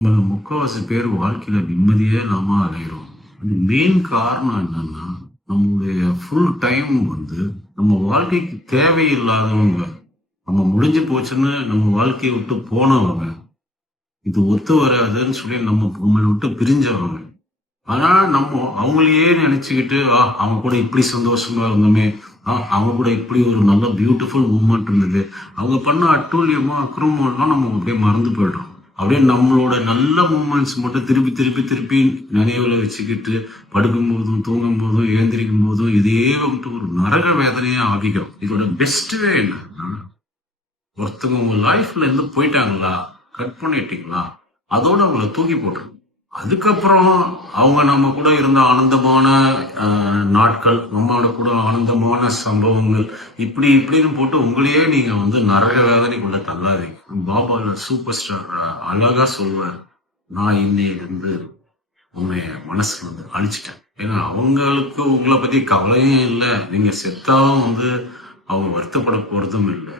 நம்ம முக்காவாசி பேர் வாழ்க்கையில நிம்மதியே இல்லாம அலையிறோம். அது மெயின் காரணம் என்னன்னா, நம்முடைய ஃபுல் டைம் நம்ம வாழ்க்கைக்கு தேவையில்லாதவங்க. நம்ம முடிஞ்சு போச்சுன்னு நம்ம வாழ்க்கைய விட்டு போனவங்க. இது ஒத்து வராதுன்னு சொல்லி நம்மள விட்டு பிரிஞ்சவங்க. ஆனா நம்ம அவங்களையே நினைச்சுக்கிட்டு, அவங்க கூட இப்படி சந்தோஷமா இருந்தோமே! அவங்க கூட இப்படி ஒரு நல்ல பியூட்டிஃபுல் மூமெண்ட் இருந்தது. அவங்க பண்ண அட்டூழியமோ, அக்கிரமம்லாம் நம்ம அப்படியே மறந்து போயிடுறோம். அப்படியே நம்மளோட நல்ல மூமெண்ட்ஸ் மட்டும் திருப்பி, திருப்பி, திருப்பி நினைவுல வச்சுக்கிட்டு, படுக்கும்போதும், தூங்கும்போதும், எழுந்திரிக்கும்போதும், இதையே வந்துட்டு ஒரு நரக வேதனையா ஆக்கிக்கிறோம். இதோட பெஸ்ட் வே என்னன்னா, ஒருத்தவங்க உங்க லைஃப்ல இருந்து போயிட்டாங்களா? கட் பண்ணிட்டீங்களா? அதோட அவங்கள தூக்கி போட்டுருங்க. அதுக்கப்புறம் அவங்க நம்ம கூட இருந்த ஆனந்தமான நாட்கள், நம்மளோட கூட ஆனந்தமான சம்பவங்கள், இப்படி இப்படின்னு போட்டு உங்களையே நீங்க நரக வேதனைக்குள்ள தள்ளாதீங்க. பாபால சூப்பர் ஸ்டார் அழகா சொல்வார், நான் இன்னையிலிருந்து உன்னை மனசுல அழிச்சிட்டேன். ஏன்னா அவங்களுக்கு உங்களை பத்தி கவலையும் இல்லை, நீங்க செத்தாலும் அவங்க வருத்தப்பட போறதும் இல்லை.